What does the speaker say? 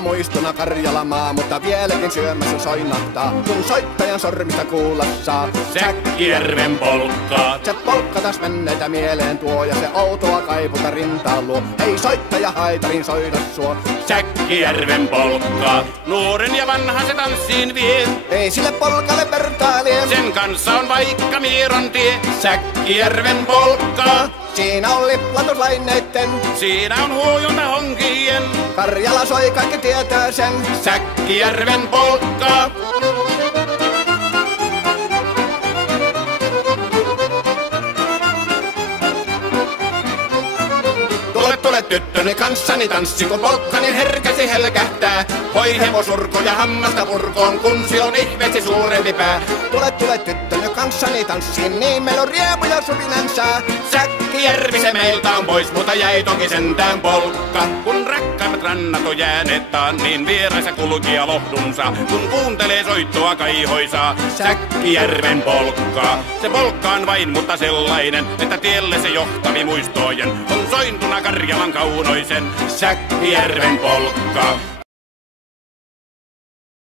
Muistona muistona Karjalamaa, mutta vieläkin syömässä soinahtaa, kun soittajan sormista kuulla saa. Säkkijärven polkkaa. Se polkka taas menneitä mieleen tuo ja se outoa kaiputa rintaan luo. Ei soittaja haitarin soida suo. Säkkijärven polkkaa. Nuoren ja vanhan se tanssiin vie. Ei sille polkalle vertailee. Sen kanssa on vaikka Mieron tie. Säkkijärven polkkaa. Siinä on liplatuslaineitten. Siinä on huojunta honkien. Karjala soi, kaikki tietää sen. Säkkijärven polkkaa. Tule tyttöni kanssani tanssi, kun polkkani herkäsi helkähtää. Voi hevosurko ja hammasta purkoon, kun silloin ihmeesi suurempi pää. Tule tyttöni kanssani tanssiin, niin meillä on riepu ja supinansa. Säkkijärvi se meiltä on pois, mutta jäi toki sentään polkka. Kun rakkaimmat rannat on jääneet taan, niin vieraissa kulkija lohdunsa. Kun kuuntelee soittoa kaihoisaa, Säkkijärven polkkaa. Se polkka on vain, mutta sellainen, että tielle se johtavi muistojen on sointuna Karjalan kaunoisen. Säkkijärven polkkaa.